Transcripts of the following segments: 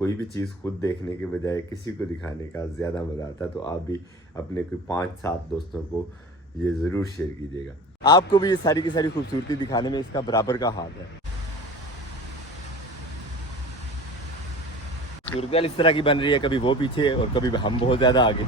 कोई भी चीज़ खुद देखने के बजाय किसी को दिखाने का ज़्यादा मज़ा आता है। तो आप भी अपने कोई 5-7 दोस्तों को ये ज़रूर शेयर कीजिएगा। आपको भी ये सारी की सारी खूबसूरती दिखाने में इसका बराबर का हाथ है। सूरत इस तरह की बन रही है, कभी वो पीछे और कभी हम बहुत ज़्यादा आगे।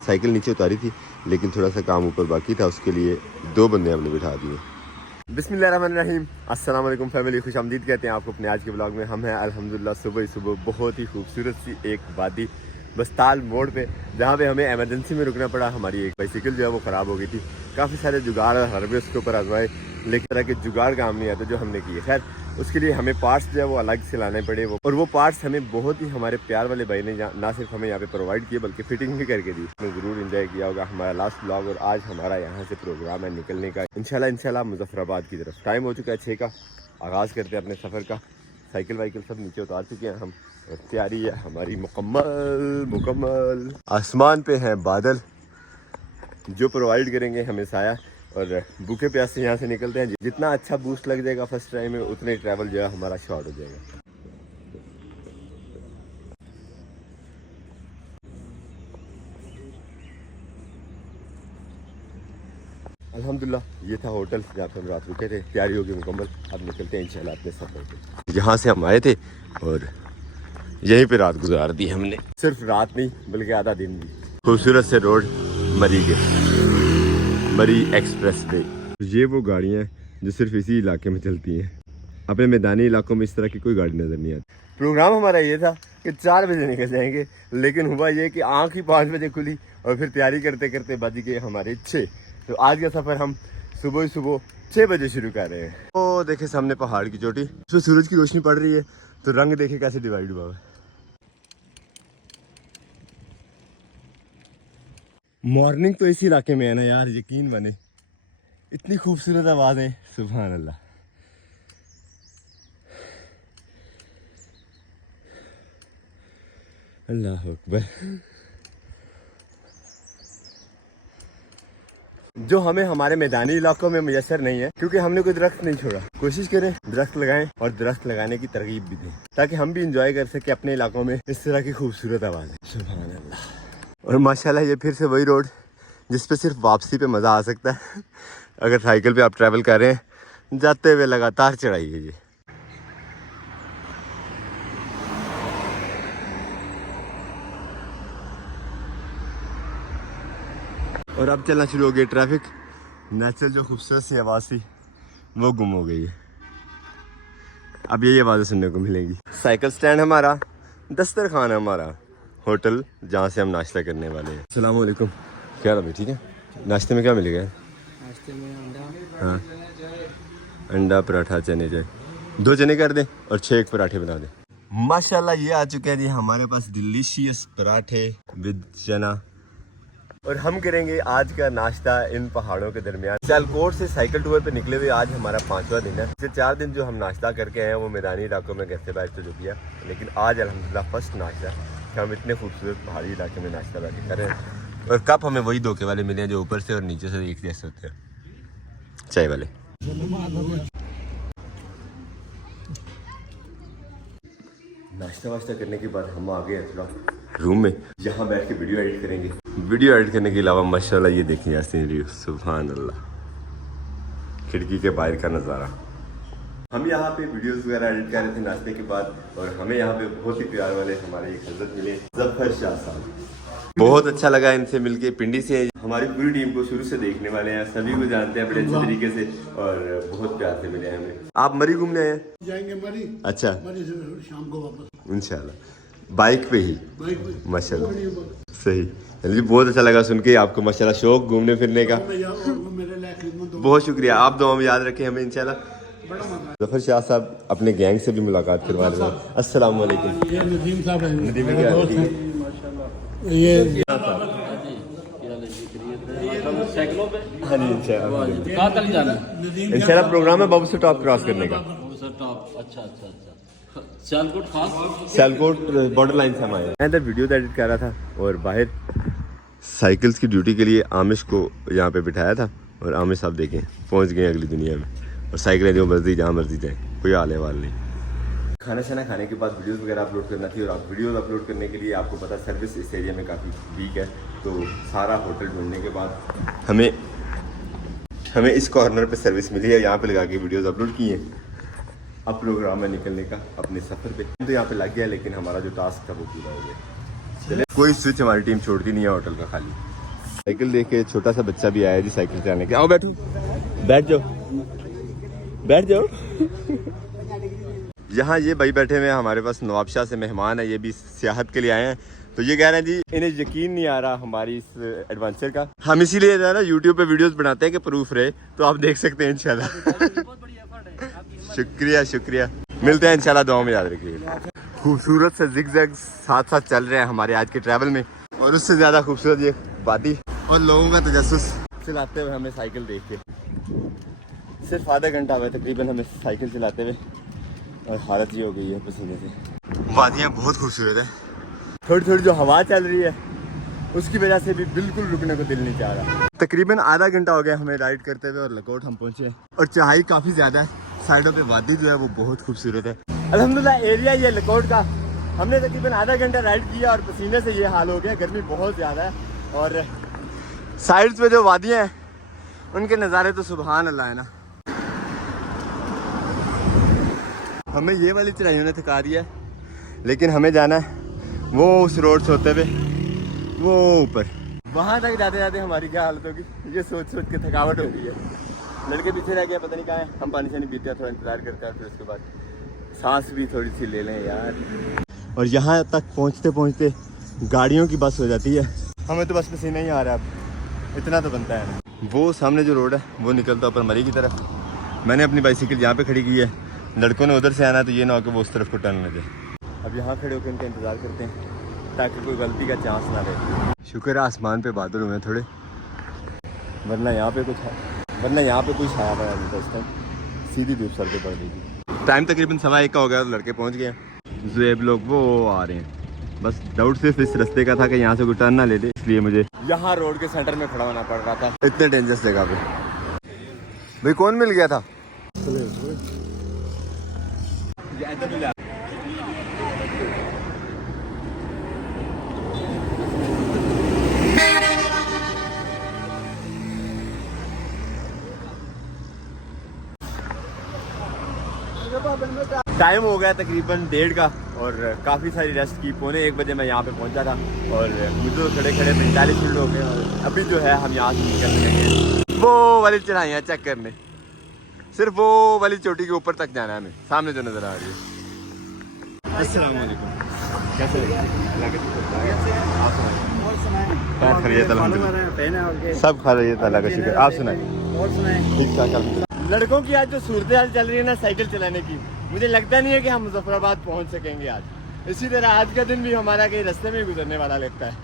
साइकिल नीचे उतारी थी लेकिन थोड़ा सा काम ऊपर बाकी था, उसके लिए 2 बंदे हमने बिठा दिए। बिस्मिल्लाहिर्रहमानिर्रहीम, अस्सलाम वालेकुम फैमिली, खुश आमदीद कहते हैं आपको अपने आज के ब्लॉग में। हम हैं अल्हम्दुलिल्लाह सुबह ही सुबह बहुत ही खूबसूरत सी एक वादी बस्ताल मोड़ पे, जहाँ पे हमें इमरजेंसी में रुकना पड़ा। हमारी एक बाइसिकल जो है वो ख़राब हो गई थी। काफ़ी सारे जुगाड़ और हरबे उसके ऊपर आजमाए लेकिन तरह के जुगाड़ काम नहीं आते जो हमने किए। खैर उसके लिए हमें पार्ट्स जो है वो अलग से लाने पड़े और वो पार्ट्स हमें बहुत ही हमारे प्यार वाले भाई ने ना सिर्फ हमें यहाँ पे प्रोवाइड किए बल्कि फिटिंग भी करके दी। उसने ज़रूर एंजॉय किया होगा हमारा लास्ट ब्लॉग। और आज हमारा यहाँ से प्रोग्राम है निकलने का इंशाल्लाह मुजफ्फराबाद की तरफ। टाइम हो चुका है 6 का। आगाज़ करते हैं अपने सफ़र का। साइकिल वाइकिल सब नीचे उतार चुके हैं हम और तैयारी है हमारी मुकम्मल। आसमान पे हैं बादल जो प्रोवाइड करेंगे हमें साया, और भूखे प्यास से यहाँ से निकलते हैं। जितना अच्छा बूस्ट लग जाएगा फर्स्ट टाइम में उतने ट्रैवल जो है हमारा शॉर्ट हो जाएगा। अल्हम्दुलिल्लाह ये था होटल जहाँ पे हम रात रुके थे। तैयारी होगी मुकम्मल, अब निकलते हैं इंशाल्लाह अपने सफर पे। यहाँ से हम आए थे और यहीं पे रात गुजार दी हमने। सिर्फ रात नहीं बल्कि आधा दिन भी। खूबसूरत से रोड मरी एक्सप्रेस वे। ये वो गाड़ियाँ जो सिर्फ इसी इलाके में चलती हैं। अपने मैदानी इलाकों में इस तरह की कोई गाड़ी नज़र नहीं आती। प्रोग्राम हमारा ये था कि 4 बजे निकल जाएंगे, लेकिन हुआ ये कि आँख ही 5 बजे खुली और फिर तैयारी करते करते बज गए हमारे 6। तो आज का सफ़र हम सुबह 6 बजे शुरू कर रहे हैं। ओ देखे सामने पहाड़ की चोटी, उसमें सूरज की रोशनी पड़ रही है तो रंग देखे कैसे डिवाइड हुआ है। मॉर्निंग तो इसी इलाके में है ना यार, यकीन बने। इतनी खूबसूरत आवाज़ें, सुभान अल्लाह। अल्लाह अकबर। जो हमें हमारे मैदानी इलाकों में मुयसर नहीं है क्योंकि हमने कोई दरख्त नहीं छोड़ा। कोशिश करें दरख्त लगाएं और दरख्त लगाने की तरगीब भी दें ताकि हम भी इंजॉय कर सकें अपने इलाकों में इस तरह की खूबसूरत आवाज़ें। सुभान अल्लाह। और माशाल्लाह ये फिर से वही रोड जिस पे सिर्फ वापसी पे मज़ा आ सकता है। अगर साइकिल पे आप ट्रैवल कर रहे हैं, जाते हुए लगातार चढ़ाई है ये। और अब चलना शुरू हो गया ट्रैफिक। नेचुरल जो खूबसूरत सी आवाज़ थी वो गुम हो गई है। अब यही आवाज़ें सुनने को मिलेंगी। साइकिल स्टैंड हमारा, दस्तरखान हमारा, होटल जहाँ से हम नाश्ता करने वाले हैं। अस्सलाम वालेकुम, क्या रहा भाई, ठीक है? नाश्ते में क्या मिलेगा? नाश्ते में अंडा, हाँ, अंडा पराठा चने चाय 2 चने कर दें और 6 एक पराठे बना दें। माशाल्लाह ये आ चुके हैं जी हमारे पास डिलीशियस पराठे विद चना। और हम करेंगे आज का नाश्ता इन पहाड़ों के दरमियान। सियालकोट से साइकिल टूर पे निकले हुए आज हमारा 5वां दिन है। पिछले 4 दिन जो हम नाश्ता करके आए हैं वो मैदानी इलाकों में गश्ते बैठ तो जो किया, लेकिन आज अल्हम्दुलिल्लाह फर्स्ट नाश्ता कि हम इतने खूबसूरत पहाड़ी इलाके में नाश्ता बैठे कर रहे हैं। और कप हमें वही धोखे वाले मिले हैं जो ऊपर से और नीचे से एक जैसे होते हैं, चाय वाले। नाश्ता वाश्ता करने के बाद हम आ गए थोड़ा रूम में, यहाँ बैठ के वीडियो एडिट करेंगे। वीडियो एडिट करने के अलावा माशाल्लाह ये देखें यासीन व्यू, सुभान अल्लाह, खिड़की के बाहर का नज़ारा। हम यहाँ पे वीडियोस वगैरह एडिट कर रहे थे नाश्ते के बाद और हमें यहाँ पे बहुत ही प्यार वाले हमारे एक हज़रत मिले, जफर शाह साहब। बहुत अच्छा लगा इनसे मिलके। पिंडी से हमारी पूरी टीम को शुरू से देखने वाले हैं, सभी को जानते हैं बड़े अच्छे तरीके से और बहुत प्यार से मिले हैं हमें। आप मरी घूमने आए? जाएंगे मरी। अच्छा, मरी से शाम को वापस इंशाल्लाह बाइक पे ही। बाइक पे। माशाल्लाह सही, जी बहुत अच्छा लगा सुन के आपको माशाल्लाह शौक घूमने फिरने का। और वो मेरे लिए खिदमत हो। बहुत शुक्रिया, आप दुआ में याद रखें हमें इंशाल्लाह। जफर शाह साहब अपने गैंग से भी मुलाकात करवा रहे हैं। अस्सलाम वालेकुम। ये नदीम साहब हैं, नदीम मेरे क्या दोस्त हाल है? हैं। ये हाँ जी इंशाल्लाह कहाँ तक जाना इंशाल्लाह प्रोग्राम है बाबू से टॉप क्रॉस करने का। अच्छा अच्छा अच्छा सियालकोट खास सियालकोट बॉर्डर लाइन से हम आए। मैं इधर वीडियो एडिट कर रहा था और बाहर साइकिल्स की ड्यूटी के लिए आमिश को यहाँ पे बिठाया था और आमिश साहब देखें पहुँच गए अगली दुनिया में और साइकिलें जो मर्जी जहाँ मर्जी जाए, कोई आले वाल नहीं। खाना शाना खाने के बाद वीडियोस वगैरह अपलोड करना थी और आप वीडियोस अपलोड करने के लिए आपको पता सर्विस इस एरिया में काफ़ी वीक है, तो सारा होटल ढूंढने के बाद हमें इस कॉर्नर पे सर्विस मिली है, यहाँ पे लगा के वीडियोस अपलोड किए हैं। अब प्रोग्राम है निकलने का अपने सफ़र पे, तो यहाँ पे लग गया लेकिन हमारा जो टास्क था वो पूरा हो गया। चले कोई स्विच हमारी टीम छोड़ती नहीं है होटल का खाली। साइकिल देख के छोटा सा बच्चा भी आया जी साइकिल चलाने के। आओ बैठो, बैठ जाओ बैठ जाओ। यहाँ ये भाई बैठे हुए हैं हमारे पास, नवाबशाह से मेहमान है, ये भी सियाहत के लिए आए हैं। तो ये कह रहे हैं जी इन्हें यकीन नहीं आ रहा हमारी इस एडवेंचर का। हम इसीलिए जो है ना यूट्यूब पे वीडियोस बनाते हैं कि प्रूफ रहे, तो आप देख सकते हैं इंशाल्लाह। शुक्रिया शुक्रिया, मिलते हैं इंशाल्लाह, दुआ में याद रखिए। खूबसूरत से जिगजैग साथ साथ चल रहे हैं हमारे आज के ट्रैवल में, और उससे ज़्यादा खूबसूरत ये वादी और लोगों का तजस्सुस चलाते हुए हमें साइकिल देख के। सिर्फ आधा घंटा हुआ तकरीबन हमें साइकिल चलाते हुए और हालत ये हो गई है पसीने से। वादियाँ बहुत खूबसूरत है, थोड़ी थोड़ी जो हवा चल रही है उसकी वजह से भी बिल्कुल रुकने को दिल नहीं चाह रहा। तकरीबन आधा घंटा हो गया हमें राइड करते हुए और लकोट हम पहुँचे और चढ़ाई काफ़ी ज़्यादा है, साइडों पे वादी जो है वो बहुत खूबसूरत है। अल्हम्दुलिल्लाह एरिया ये लकोट का, हमने तकरीबन आधा घंटा राइड किया और पसीने से ये हाल हो गया, गर्मी बहुत ज़्यादा है और साइड्स पे जो वादियाँ हैं उनके नज़ारे तो सुभान अल्लाह है ना। हमें ये वाली चढ़ाइयों ने थका दिया है, लेकिन हमें जाना है वो उस रोड से होते हुए वो ऊपर, वहाँ तक जाते जाते हमारी क्या हालत होगी ये सोच सोच के थकावट हो गई है। लड़के पीछे रह गया, पता नहीं कहाँ है। हम पानी से नहीं पीते हैं, थोड़ा इंतज़ार करते हैं, फिर उसके बाद सांस भी थोड़ी सी ले लें यार। और यहाँ तक पहुँचते पहुँचते गाड़ियों की बस हो जाती है, हमें तो बस पसीना ही आ रहा है, अब इतना तो बनता है ना। वो सामने जो रोड है वो निकलता ऊपर मरी की तरफ। मैंने अपनी बाइसिकल यहाँ पे खड़ी की है, लड़कों ने उधर से आना तो ये ना हो कि वो उस तरफ को टर्न लगे। अब यहाँ खड़े होकर इनका इंतज़ार करते हैं ताकि कोई गलती का चांस ना रहे। शुक्र है आसमान पे बादल हुए थोड़े, वरना यहाँ पे कोई छाया पड़ा नहीं था इस टाइम, सीधी धूप सर पे पड़ गई थी। टाइम तकरीबन 1:15 का हो गया, लड़के पहुँच गए। ज़ुएब लोग वो आ रहे हैं, बस डाउट सिर्फ इस रास्ते का था कि यहाँ से कोई टर्न ना ले दे, इसलिए मुझे यहाँ रोड के सेंटर में खड़ा होना पड़ रहा था, इतने डेंजरस जगह पे। भाई कौन मिल गया था? टाइम हो गया तकरीबन 1:30 का और काफ़ी सारी रेस्ट की। 12:45 बजे मैं यहाँ पे पहुँचा था और मुझे तो खड़े खड़े 45 मिनट हो गए और अभी जो है हम यहाँ से निकल गए वो वाली चढ़ाइयाँ चेक करने। सिर्फ वो वाली चोटी के ऊपर तक जाना है हमें, सामने जो नज़र आ रही है। अस्सलाम वालेकुम, कैसे सब खा रही है, अल्लाह का शुक्र। आप सुनाए? ठीक ठाक। लड़कों की आज जो सूरत हाल चल रही है ना साइकिल चलाने की, मुझे लगता नहीं है कि हम मुजफ्फराबाद पहुंच सकेंगे आज। इसी तरह आज का दिन भी हमारा कहीं रास्ते में गुजरने वाला लगता है।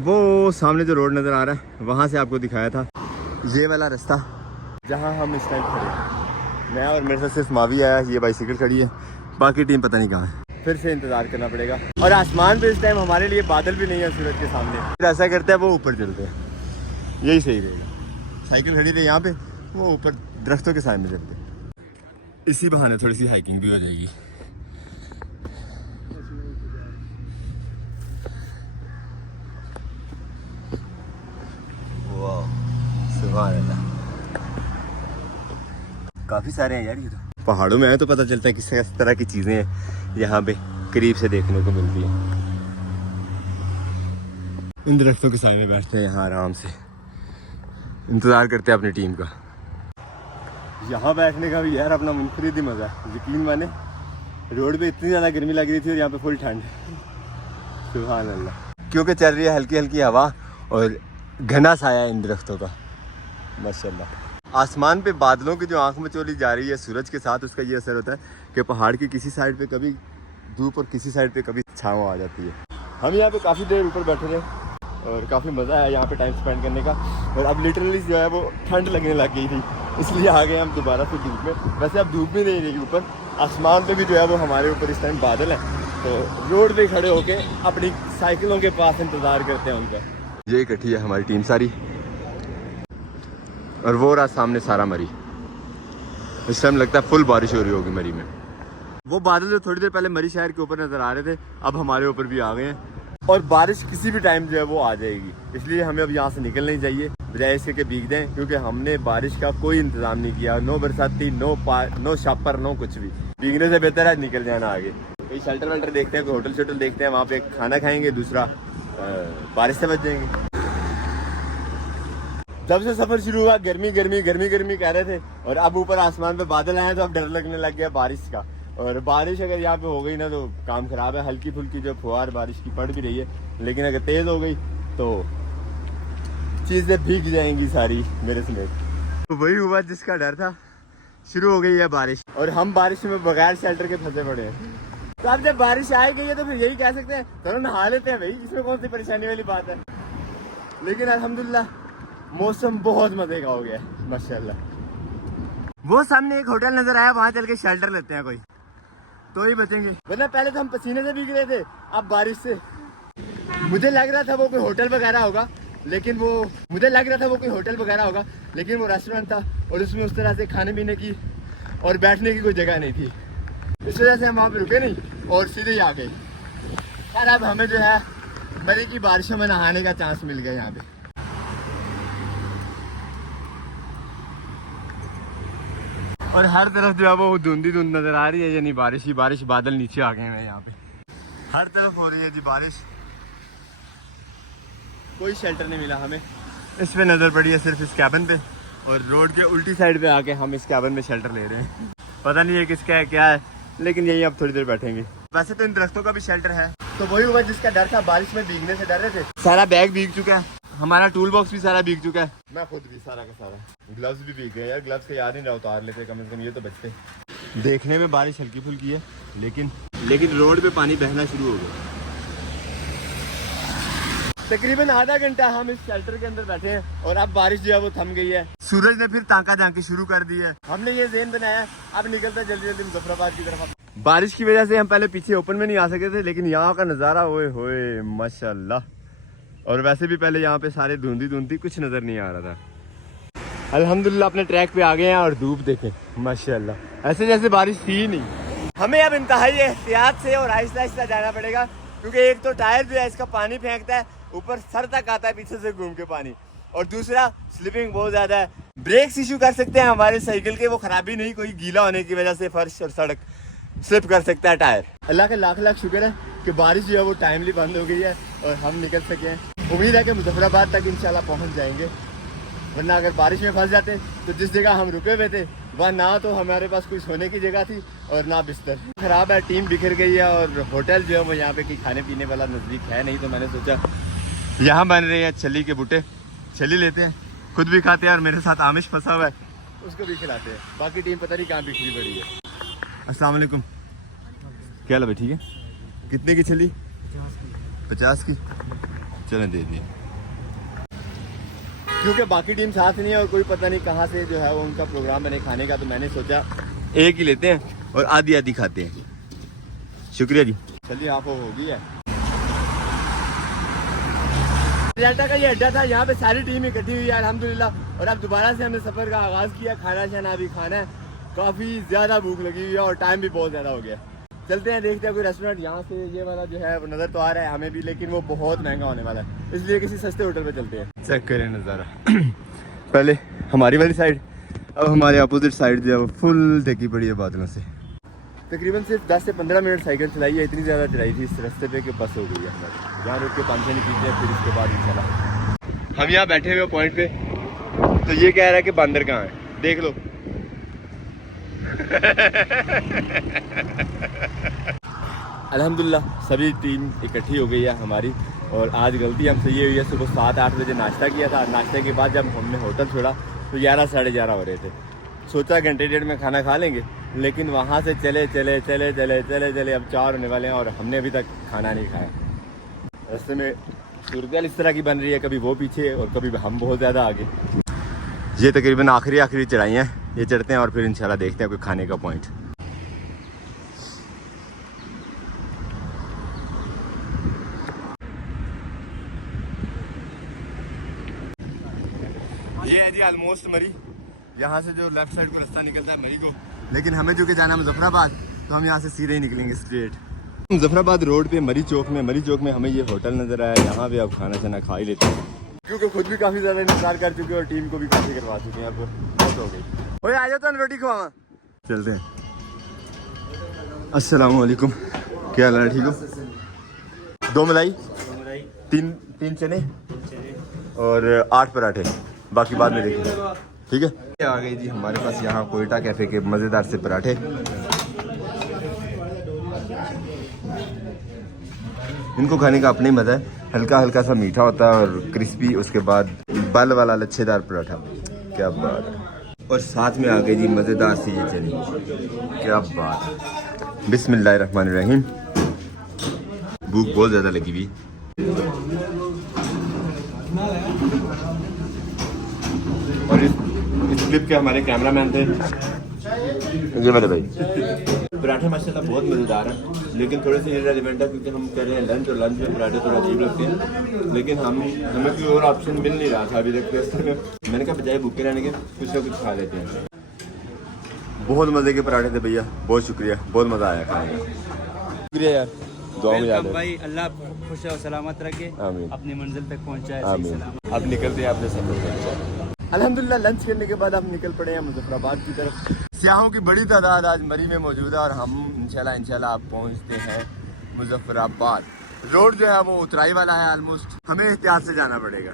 वो सामने जो रोड नज़र आ रहा है वहाँ से आपको दिखाया था ये वाला रास्ता जहाँ हम इस टाइम खड़े हैं। मैं और मेरे साथ सिर्फ मावी आया, ये बाइसिकल खड़ी है, बाकी टीम पता नहीं कहाँ है। फिर से इंतज़ार करना पड़ेगा और आसमान पे इस टाइम हमारे लिए बादल भी नहीं है सूरज के सामने। फिर ऐसा करते हैं वो ऊपर चलते हैं, यही सही रहेगा। साइकिल खड़ी रही यहाँ पे, वो ऊपर दरख्तों के साए में चलते, इसी बहाने थोड़ी सी हाइकिंग भी हो जाएगी। वाह सुभान अल्लाह, काफ़ी सारे हैं यार। ये तो पहाड़ों में आए तो पता चलता है किस तरह की चीज़ें हैं यहाँ पे करीब से देखने को मिलती हैं। इन दरख्तों के साए में बैठते हैं यहाँ आराम से, इंतज़ार करते हैं अपनी टीम का। यहाँ बैठने का भी यार अपना मुनफरिद ही मज़ा है। यकीन माने रोड पे इतनी ज़्यादा गर्मी लग रही थी और यहाँ पे फुल ठंड। सुभान अल्लाह, क्योंकि चल रही है हल्की हल्की हवा और घना साया इन दरख्तों का, माशाल्लाह। आसमान पे बादलों की जो आंख में चोली जा रही है सूरज के साथ, उसका ये असर होता है कि पहाड़ की किसी साइड पे कभी धूप और किसी साइड पे कभी छाँव आ जाती है। हम यहाँ पे काफ़ी देर ऊपर बैठे रहे और काफ़ी मज़ा आया यहाँ पे टाइम स्पेंड करने का। और अब लिटरली जो है वो ठंड लगने लग गई थी, इसलिए आ गए हम दोबारा से धूप में। वैसे अब धूप भी नहीं रही ऊपर, आसमान पे भी जो है वो हमारे ऊपर इस टाइम बादल है, तो रोड पे खड़े होके अपनी साइकिलों के पास इंतज़ार करते हैं उनका। ये इकट्ठी है हमारी टीम सारी, और वो रहा सामने सारा मरी। इस टाइम लगता है फुल बारिश हो रही होगी मरी में। वो बादल जो थोड़ी देर पहले मरी शहर के ऊपर नज़र आ रहे थे, अब हमारे ऊपर भी आ गए हैं, और बारिश किसी भी टाइम जो है वो आ जाएगी। इसलिए हमें अब यहाँ से निकलना ही चाहिए, बजाय इसके कि भीग दें, क्योंकि हमने बारिश का कोई इंतज़ाम नहीं किया। नो बरसाती, नो शापर, नो कुछ भी। भीगने से बेहतर है निकल जाना आगे। कोई शेल्टर वेल्टर देखते हैं, कोई होटल शोटल देखते हैं, वहाँ पे खाना खाएंगे, दूसरा बारिश से बच जाएंगे। जब से सफर शुरू हुआ गर्मी गर्मी गर्मी गर्मी कह रहे थे, और अब ऊपर आसमान पे बादल आए तो अब डर लगने लग गया बारिश का। और बारिश अगर यहाँ पे हो गई ना तो काम खराब है। हल्की फुल्की जो फुहार बारिश की पड़ भी रही है, लेकिन अगर तेज हो गई तो चीजें भीग जाएंगी सारी मेरे समेत। तो वही हुआ जिसका डर था, शुरू हो गई है बारिश, और हम बारिश में बगैर शेल्टर के फंसे पड़े हैं। तो अब जब बारिश आ गई है तो फिर यही कह सकते हैं, तो नहा लेते हैं भाई, इसमें कौन सी परेशानी वाली बात है। लेकिन अल्हम्दुलिल्लाह मौसम बहुत मजे का हो गया माशाल्लाह। वो सामने एक होटल नजर आया, वहां चल के शेल्टर लेते हैं, कोई तो ही बचेंगे, वरना पहले तो हम पसीने से भीग रहे थे, अब बारिश से। मुझे लग रहा था वो कोई होटल वगैरह होगा, लेकिन वो रेस्टोरेंट था, और उसमें उस तरह से खाने पीने की और बैठने की कोई जगह नहीं थी। इस वजह से हम वहाँ पे रुके नहीं और सीधे ही आ गए। यार अब हमें जो है मरी की बारिशों में नहाने का चांस मिल गया यहाँ पे। और हर तरफ जो है वो धुंधी धुंध नजर आ रही है, यानी बारिश ही बारिश, बादल नीचे आ गए हैं यहाँ पे, हर तरफ हो रही है जी बारिश। कोई शेल्टर नहीं मिला हमें, इस पे नजर पड़ी है सिर्फ इस कैबिन पे, और रोड के उल्टी साइड पे आके हम इस कैबिन में शेल्टर ले रहे हैं। पता नहीं है किसका है क्या है, लेकिन यही अब थोड़ी देर बैठेंगे। वैसे तो इन दरख्तों का भी शेल्टर है। तो वही हुआ जिसका डर था, बारिश में भीगने से डर रहे थे। सारा बैग भीग चुका है, हमारा टूल बॉक्स भी सारा भीग चुका है, मैं खुद भी सारा का सारा। ग्लव्स भी भीग गए यार, ग्लव्स का याद नहीं रहा, उतार लेते कम से कम, ये तो बचते। देखने में बारिश हल्की फुल्की है, लेकिन रोड पे पानी बहना शुरू हो गया। तकरीबन आधा घंटा हम इस शेल्टर के अंदर बैठे हैं, और अब बारिश जो है वो थम गई है। सूरज ने फिर ताका झांकी शुरू कर दी है। हमने ये ज़हन बनाया अब निकलता जल्दी जल्दी मुजफ्फराबाद की तरफ। बारिश की वजह से हम पहले पीछे ओपन में नहीं आ सके थे, लेकिन यहाँ का नज़ारा ओए होए माशाल्लाह। और वैसे भी पहले यहाँ पे सारे धुंधी कुछ नज़र नहीं आ रहा था। अल्हम्दुलिल्लाह अपने ट्रैक पे आ गए हैं, और धूप देखें माशाल्लाह, ऐसे जैसे बारिश थी ही नहीं। हमें अब इंतहाई एहतियात से और आहिस्ता आहिस्ता जाना पड़ेगा, क्योंकि एक तो टायर जो है इसका पानी फेंकता है, ऊपर सर तक आता है पीछे से घूम के पानी, और दूसरा स्लिपिंग बहुत ज़्यादा है। ब्रेक्स इशू कर सकते हैं हमारे साइकिल के, वो खराबी नहीं, कोई गीला होने की वजह से फर्श और सड़क स्लिप कर सकता है टायर। अल्लाह का लाख लाख शुक्र है कि बारिश जो है वो टाइमली बंद हो गई है और हम निकल सके हैं। उम्मीद है कि मुजफ्फराबाद तक इंशाल्लाह पहुंच जाएंगे, वरना अगर बारिश में फंस जाते तो जिस जगह हम रुके हुए थे वहाँ ना तो हमारे पास कोई सोने की जगह थी और ना बिस्तर। खराब है, टीम बिखर गई है, और होटल जो है वो यहाँ पे कि खाने पीने वाला नज़दीक है नहीं, तो मैंने सोचा यहाँ बन रहे हैं छली के बूटे, छली लेते हैं, खुद भी खाते हैं, और मेरे साथ आमिश फंसा हुआ है उसको भी खिलाते हैं। बाकी टीम पता नहीं कहाँ बिखरी पड़ी है। अस्सलाम वालेकुम, क्या हाल है? ठीक है। कितने की छली? 50 की। चलें दे दिए, क्योंकि बाकी टीम साथ नहीं है और कोई पता नहीं कहाँ से जो है वो उनका प्रोग्राम बने खाने का, तो मैंने सोचा एक ही लेते हैं और आधी आधी खाते हैं। शुक्रिया जी। चलिए आप हो गई है। डेल्टा का ये अड्डा था, यहाँ पे सारी टीम इकट्ठी हुई है अल्हम्दुलिल्लाह, और अब दोबारा से हमने सफ़र का आगाज़ किया। खाना शाना भी खाना है, काफ़ी ज़्यादा भूख लगी हुई है और टाइम भी बहुत ज़्यादा हो गया। चलते हैं, देखते हैं कोई रेस्टोरेंट। यहाँ से ये वाला जो है वो नज़र तो आ रहा है हमें भी, लेकिन वो बहुत महंगा होने वाला है, इसलिए किसी सस्ते होटल पे चलते हैं। चेक करें नज़ारा। पहले हमारी वाली साइड, अब हमारे अपोजिट साइड जो है वो फुल ढकी पड़ी है बादलों से। तकरीबन सिर्फ 10 से 15 मिनट साइकिल चलाई है, इतनी ज़्यादा चलाई थी इस रास्ते पे कि बस हो गई है हमारी। यहाँ रुक के पानी नहीं पीते हैं, फिर उसके बाद ही चला। हम यहाँ बैठे हुए पॉइंट पे, तो ये कह रहा है कि बंदर कहाँ है, देख लो। अल्हम्दुलिल्लाह सभी टीम इकट्ठी हो गई है हमारी, और आज गलती हमसे ये हुई है, सुबह 7-8 बजे नाश्ता किया था। नाश्ते के बाद जब हमने होटल छोड़ा तो 11 साढ़े 11 हो रहे थे। सोचा घंटे डेढ़ में खाना खा लेंगे, लेकिन वहाँ से चले अब 4 होने वाले हैं और हमने अभी तक खाना नहीं खाया। रास्ते में सूरत इस तरह की बन रही है, कभी वो पीछे और कभी हम बहुत ज़्यादा आगे। ये तकरीबन आखिरी चढ़ाई हैं, ये चढ़ते हैं और फिर इंशाल्लाह देखते हैं कोई खाने का पॉइंट। ये है जी ऑलमोस्ट मरी, यहाँ से जो लेफ्ट साइड को रास्ता निकलता है मरी को, लेकिन हमें जो कि जाना है मुजफ्फराबाद, तो हम यहाँ से सीधे ही निकलेंगे स्ट्रेट मुजफ्फराबाद रोड पे मरी चौक में हमें ये होटल नज़र आया। यहाँ पे अब खाना शाना खा ही लेते हैं, क्योंकि खुद भी काफ़ी ज़्यादा इंतजार कर चुके हैं और टीम को भी काफ़ी करवा चुके हैं। अब बहुत हो गई। ओए आ जाओ तो रोटी खवावा, चलते हैं। अस्सलाम वालेकुम, क्या हाल है? ठीक हो? 2 मलाई, 3 चने और 8 पराठे, बाकी बाद में देखेंगे, ठीक है। आ गई जी हमारे पास यहाँ कोयटा कैफ़े के मज़ेदार से पराठे। इनको खाने का अपना ही मज़ा है, हल्का हल्का सा मीठा होता है और क्रिस्पी, उसके बाद बल वाला लच्छेदार पराठा, क्या बात है। और साथ में आ गई जी मज़ेदार सी ये चने, क्या बात है। बिस्मिल्लाहिर्रहमानिर्रहीम। भूख बहुत ज़्यादा लगी हुई। और इस क्लिप के हमारे कैमरामैन थे ये मेरे भाई। पराठे माशाल्लाह बहुत मज़ेदार हैं, लेकिन थोड़े से इररिलेवेंट है क्योंकि हम कर रहे हैं लंच, और लंच में पराठे थोड़ा अजीब लगते हैं, लेकिन हमें कोई और ऑप्शन मिल नहीं रहा था अभी तक रेस्टोरेंट में। मैंने कहा बजाय भूखे रहने के कुछ ना कुछ खा लेते हैं। बहुत मज़े के पराठे थे भैया, बहुत शुक्रिया, बहुत मज़ा आया खाने का। शुक्रिया यार, दुआ में याद है भाई। अल्लाह खुश और सलामत रखे, आमीन, अपनी मंजिल तक पहुंचाए। आमीन। अब निकलते हैं अपने सफर पर। अल्हम्दुलिल्लाह लंच करने के बाद हम निकल पड़े हैं मुजफ्फराबाद की तरफ। सियाहों की बड़ी तादाद आज मरी में मौजूद है और हम इंशाल्लाह आप पहुंचते हैं मुजफ्फराबाद। रोड जो है वो उतराई वाला है ऑलमोस्ट, हमें एहतियात से जाना पड़ेगा।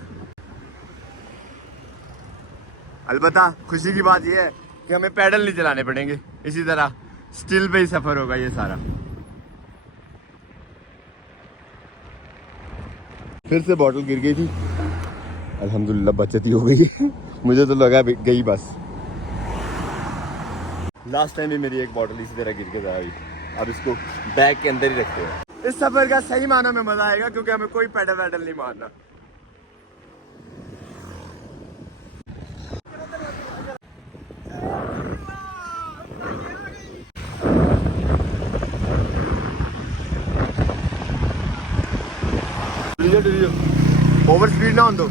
अलबत्ता खुशी की बात यह है कि हमें पैडल नहीं चलाने पड़ेंगे, इसी तरह स्टिल पे ही सफ़र होगा ये सारा। फिर से बॉटल गिर गई थी, अल्हम्दुलिल्लाह बचत ही हो गई मुझे तो लगा गई बस। लास्ट टाइम भी मेरी एक बॉटल इसी तरह गिर के जा रही, अब इसको बैग के अंदर ही रखते हैं। इस सफर का सही माना में मजा आएगा क्योंकि हमें कोई पैडल वैडल नहीं मारना। ओवर स्पीड ना हो दो।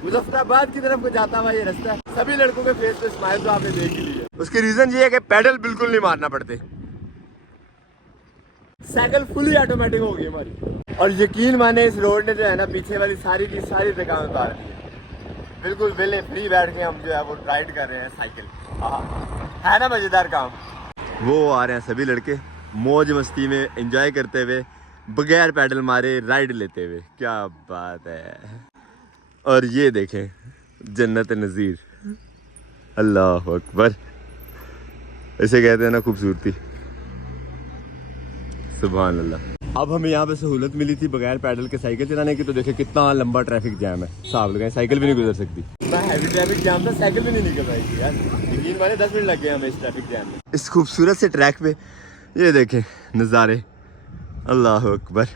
मुजफ्फराबाद की तरफ को जाता हुआ ये रास्ता, सभी लड़कों के फेस पे स्माइल तो आपने देख ही ली है। उसके रीजन ये है कि पैडल बिल्कुल नहीं मारना पड़ते, साइकिल फुली ऑटोमेटिक हो गई हमारी। और यकीन माने इस रोड ने जो है ना पीछे वाली सारी की सारी थकान उतार दी है। बिल्कुल वेले फ्री बैठ के हम जो है वो राइड कर रहे हैं साइकिल। है ना मजेदार काम। वो आ रहे हैं सभी लड़के मौज मस्ती में एंजॉय करते हुए, बगैर पैडल मारे राइड लेते हुए, क्या बात है। और ये देखें जन्नत नज़ीर, अल्लाह अकबर, इसे कहते हैं ना खूबसूरती, सुभान अल्लाह। अब हमें यहाँ पे सहूलत मिली थी बगैर पैडल के साइकिल चलाने की, तो देखे कितना लंबा ट्रैफिक जैम है, साहब लगाए साइकिल भी नहीं गुजर सकती। हैवी ट्रैफिक जैम था, साइकिल भी नहीं निकल रही थी यार। यकीन माने 10 मिनट लग गए हमें इस ट्रैफिक जैम में। इस खूबसूरत से ट्रैक पे ये देखें नज़ारे, अल्लाह अकबर,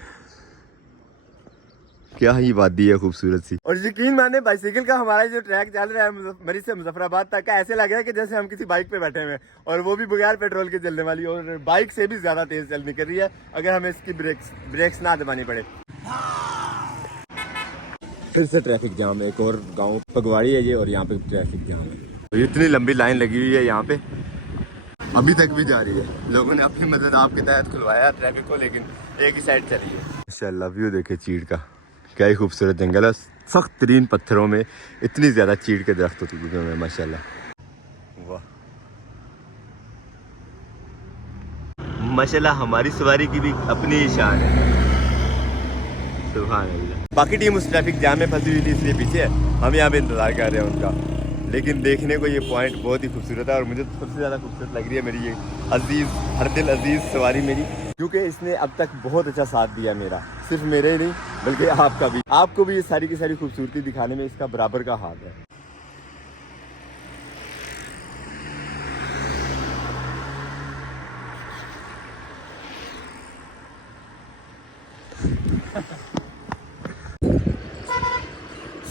क्या ही वादी है खूबसूरत सी। और यकीन माने बाइसिकल का हमारा जो ट्रैक चल रहा है मरी से मुजफ्फराबाद तक का, ऐसे लग रहा है कि जैसे हम किसी बाइक पे बैठे हुए हैं, और वो भी बगैर पेट्रोल के चलने वाली, और बाइक से भी ज्यादा तेज चल निकल रही है अगर हमें इसकी ब्रेक्स ना दबानी पड़े। फिर से ट्रैफिक जाम है, एक और गाँव पगवाड़ी है ये, और यहाँ पे ट्रैफिक जाम है। इतनी लंबी लाइन लगी हुई है यहाँ पे, अभी तक भी जा रही है। लोगों ने अपनी मदद आपके तहत खुलवाया ट्रैफिक को, लेकिन एक ही साइड चली है। माशाल्लाह व्यू देखे चीड़ का, क्या ही खूबसूरत जंगल है, सख्त तरीन पत्थरों में इतनी ज़्यादा चीड़ के दरख्त होते हैं माशाल्लाह। वाह माशाल्लाह, हमारी सवारी की भी अपनी ही शान है, सुभान अल्लाह। बाकी टीम उस ट्रैफिक जाम में फंसी हुई थी इसलिए पीछे है, हम यहाँ पे इंतज़ार कर रहे हैं उनका। लेकिन देखने को ये पॉइंट बहुत ही खूबसूरत है, और मुझे तो सबसे ज़्यादा खूबसूरत लग रही है मेरी ये अजीज़, हर दिल अजीज़ सवारी मेरी, क्योंकि इसने अब तक बहुत अच्छा साथ दिया मेरा। सिर्फ मेरे ही नहीं बल्कि आपका भी, आपको भी ये सारी की सारी खूबसूरती दिखाने में इसका बराबर का हाथ है।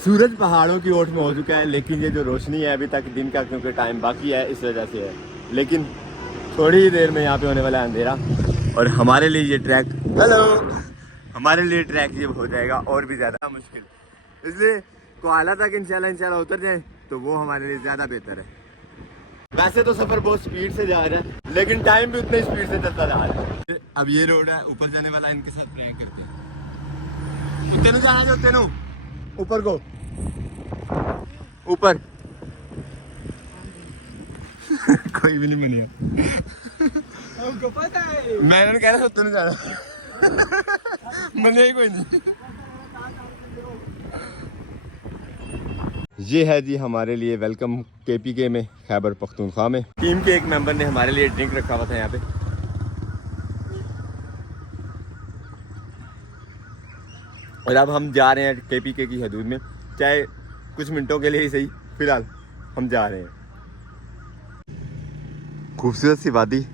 सूरज पहाड़ों की ओट में हो चुका है, लेकिन ये जो रोशनी है अभी तक दिन का, क्योंकि टाइम बाकी है इस वजह से है, लेकिन थोड़ी ही देर में यहाँ पे होने वाला है अंधेरा और हमारे लिए ये ट्रैक हमारे लिए ट्रैक ये हो जाएगा और भी ज़्यादा मुश्किल, इसलिए कोआला तक इंशाल्लाह उतर जाए तो वो हमारे लिए ज़्यादा बेहतर है। वैसे तो सफ़र बहुत स्पीड से जा रहा है लेकिन टाइम भी उतने स्पीड से चलता जा रहा है। अब ये रोड है, ऊपर जाने वाला, इनके साथ प्रैंक करते हैं। उत्ते नु जाना जो उत्ते नु ऊपर को ऊपर कोई भी नहीं बनिया हमको पता है, मैंने कह रहा उत्ते नु जाना बनिया ही कोई नहीं। ये है जी हमारे लिए वेलकम केपीके में, खैबर पख्तूनख्वा में। टीम के एक मेंबर ने हमारे लिए ड्रिंक रखा हुआ था यहाँ पे। और अब हम जा रहे हैं केपीके की हदूद में, चाहे कुछ मिनटों के लिए ही सही, फिलहाल हम जा रहे हैं। खूबसूरत सी वादी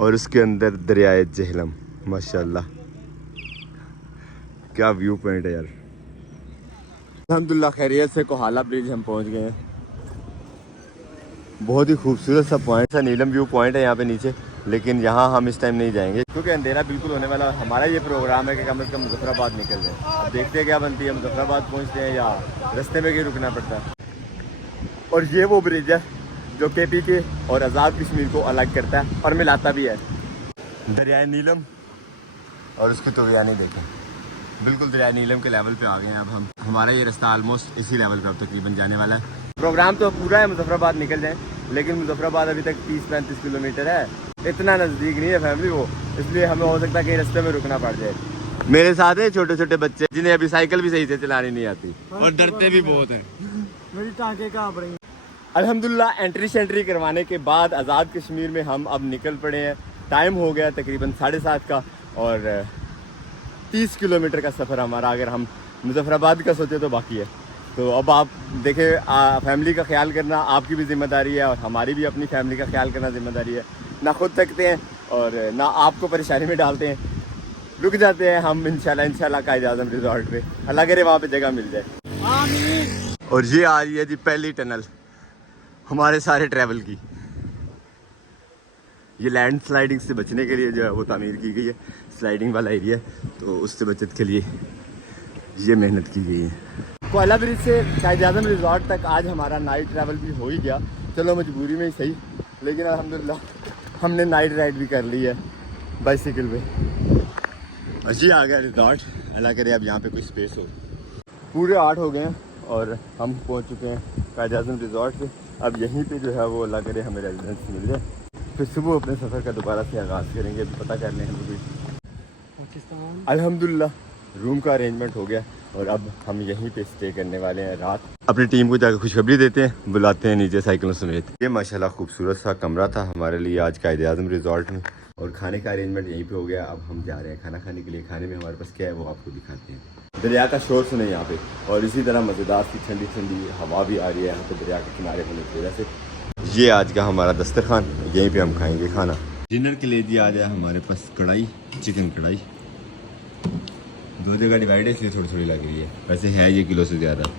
और उसके अंदर दरियाए जहलम, माशाल्लाह क्या व्यू पॉइंट है यार। अल्हम्दुलिल्लाह खैरियत से कोहाला ब्रिज हम पहुंच गए हैं। बहुत ही खूबसूरत सा पॉइंट सा नीलम व्यू पॉइंट है यहाँ पे नीचे, लेकिन यहाँ हम इस टाइम नहीं जाएंगे क्योंकि अंधेरा बिल्कुल होने वाला। हमारा ये प्रोग्राम है कि कम से कम मुजफ्फराबाद निकल जाए। अब देखते हैं क्या बनती है, मुजफ्फराबाद पहुँचते हैं या रास्ते में कहीं रुकना पड़ता है। और ये वो ब्रिज है जो केपीके और आज़ाद कश्मीर को अलग करता है और मिलाता भी है। दरियाए नीलम और उसकी तूफ़ानी देखें, बिल्कुल दरिया नीलम के लेवल पे आ गए हैं अब हम। हमारा ये रास्ता ऑलमोस्ट इसी लेवल पे अब तकरीबन जाने वाला है। प्रोग्राम तो पूरा है मुजफ्फराबाद निकल जाए, लेकिन मुजफ्फराबाद अभी तक 30-35 किलोमीटर है, इतना नज़दीक नहीं है फैमिली वो, इसलिए हमें हो सकता है कहीं रास्ते में रुकना पड़ जाए। मेरे साथ है छोटे छोटे बच्चे जिन्हें अभी साइकिल भी सही से चलानी नहीं आती और डरते भी बहुत हैं। मेरी टांगे कांप रही हैं। अल्हम्दुलिल्लाह एंट्री शेंट्री करवाने के बाद आज़ाद कश्मीर में हम अब निकल पड़े हैं। टाइम हो गया तकरीबन 7:30 का और 30 किलोमीटर का सफ़र हमारा, अगर हम मुजफ्फराबाद का सोचे तो बाकी है। तो अब आप देखें, फैमिली का ख्याल करना आपकी भी जिम्मेदारी है और हमारी भी अपनी फैमिली का ख्याल करना जिम्मेदारी है। ना खुद थकते हैं और ना आपको परेशानी में डालते हैं, रुक जाते हैं हम इंशाल्लाह कायद आज़म रिजॉर्ट पे, अल्लाह करे वहाँ पे जगह मिल जाए। और ये आ रही है जी पहली टनल हमारे सारे ट्रैवल की। ये लैंड स्लाइडिंग से बचने के लिए जो है वो तामीर की गई है, स्लाइडिंग वाला एरिया, तो उससे बचत के लिए ये मेहनत की गई है। कोयला ब्रिज से कायद आज़म रिजॉर्ट तक आज हमारा नाइट ट्रैवल भी हो ही गया, चलो मजबूरी में ही सही, लेकिन अल्हम्दुलिल्लाह हमने नाइट राइड भी कर ली है बाइसिकल पे। और ये आ गया रिजॉर्ट, अल्लाह करे अब यहाँ पे कोई स्पेस हो। पूरे 8 हो गए हैं और हम पहुँच चुके हैं कायद आज़म रिजॉर्ट पे। अब यहीं पे जो है वो अल्लाह करे हमें रेजिडेंस मिल जाए, फिर सुबह अपने सफ़र का दोबारा से आगाज़ करेंगे। पता कर लें हम भी पाकिस्तान अल्हम्दुलिल्लाह रूम का अरेंजमेंट हो गया और अब हम यहीं पे स्टे करने वाले हैं रात। अपनी टीम को जाकर खुशखबरी देते हैं, बुलाते हैं नीचे साइकिलों समेत। ये माशाल्लाह खूबसूरत सा कमरा था हमारे लिए आज कायद आज़म रिजॉर्ट में, और खाने का अरेंजमेंट यहीं पे हो गया। अब हम जा रहे हैं खाना खाने के लिए। खाने में हमारे पास क्या है वो आपको दिखाते हैं। दरिया का शोर सुने यहाँ पे, और इसी तरह मज़ेदार सी ठंडी ठंडी हवा भी आ रही है यहाँ पे दरिया के किनारे होने की वजह से। ये आज का हमारा दस्तरखान, यहीं पे हम खाएंगे खाना। डिनर के लिए जी आ जाए हमारे पास कढ़ाई, चिकन कढ़ाई, 2 जगह डिवाइड है इसलिए थोड़ी थोड़ी लग रही है, वैसे है ये किलो से ज़्यादा।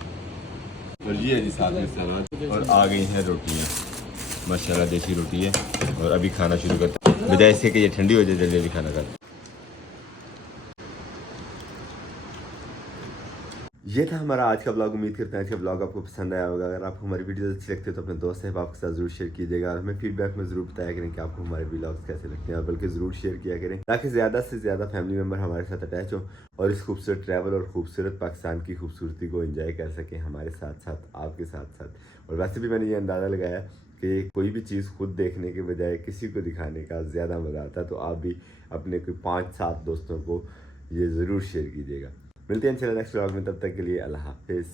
और ये है जी साथ में सलाद, और आ गई हैं रोटियाँ, माशाल्लाह देसी रोटी है। और अभी खाना शुरू करते हैं, बजाय इससे कि ये ठंडी हो जाए जल्दी जल्दी खाना खाते। ये था हमारा आज का ब्लॉग। उम्मीद करते हैं आज का ब्लॉग आपको पसंद आया होगा। अगर आपको हमारी वीडियो अच्छी लगती है तो अपने दोस्त अहबाब के साथ जरूर शेयर कीजिएगा, और हमें फीडबैक में ज़रूर बताया करें कि आपको हमारे ब्लॉग्स कैसे लगते हैं, और बल्कि ज़रूर शेयर किया करें ताकि ज़्यादा से ज़्यादा फैमिली मेम्बर हमारे साथ अटैच हो और इस खूबसूरत ट्रैवल और खूबसूरत पाकिस्तान की खूबसूरती को एंजॉय कर सकें हमारे साथ साथ, आपके साथ साथ। और वैसे भी मैंने ये अंदाज़ा लगाया कि कोई भी चीज़ खुद देखने के बजाय किसी को दिखाने का ज़्यादा मज़ा आता है, तो आप भी अपने कोई 5-7 दोस्तों को ये ज़रूर शेयर कीजिएगा। मिलते हैं इंशाल्लाह नेक्स्ट व्लॉग में, तब तक के लिए अल्लाह हाफिज़।